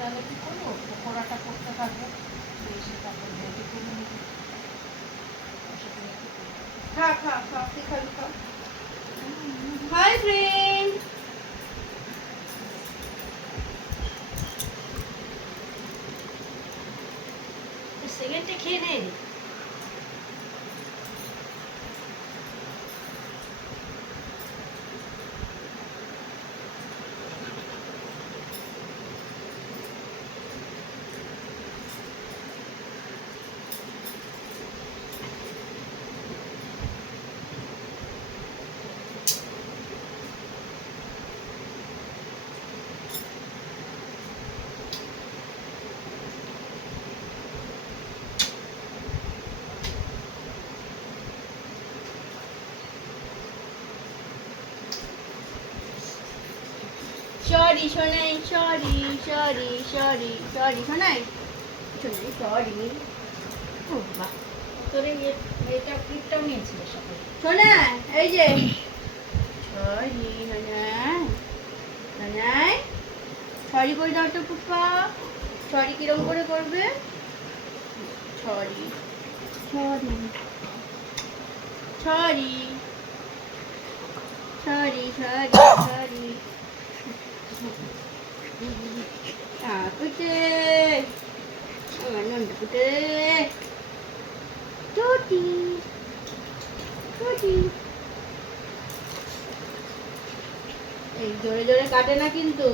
তাহলে কি করবো, পকোড়াটা করতে থাকবো, বেশি তারপর রেডি করে নেবো। খা খা খা, তুই খাবি খা। হাই ফ্রেন্ড, সেকেন্ডে খেয়ে নে। সরি শোনাই, সরি সরি সরি সরি শোনাই, শোনাই সরি। বাহ, তোর এটা ক্লিপটাও নিয়েছিল সকালে। শোনা, এই যে সরি শোনাই, শোনাই সরি করে দাও তো পুষ্পা। সরি কিরম করে করবে? Sorry sorry sorry sorry sorry sorry. কুটে আমার নন্দ কুটে, টুটি টুটি। এই জোরে জোরে কাটে না কিন্তু,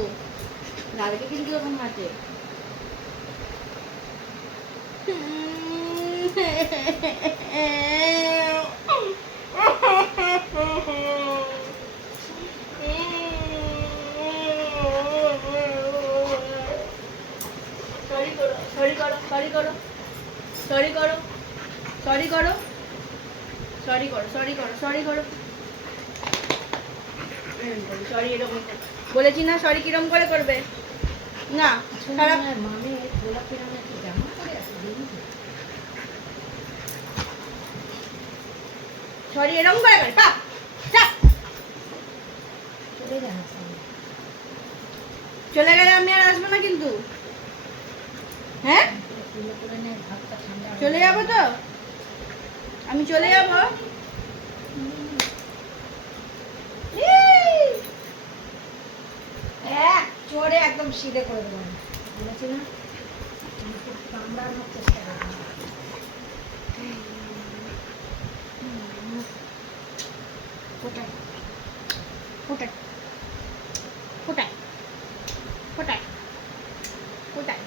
নারকে কিন্তু এরকম কাটে। সরি করো, সরি করো, সরি করো, সরি করো, সরি করো, সরি করো, সরি করো, সরি করো। সরি এরকম বলেছি না, সরি কিরম করে করবে না। খারাপ মানে গোলাপি রঙের কি জামা পরে আছে? সরি এরকম করে করে পা চাপ। চলে যান। চলে গেলে আমি আর আসবো না কিন্তু, হ্যাঁ চলে যাবো তো, আমি চলে যাবো। চড়ে একদম সিধে করে দেবো, বলেছি না কামড়ানোর চেষ্টা করবো। ফোটাই ফোটাই ফোটাই ফোটাই ফোটাই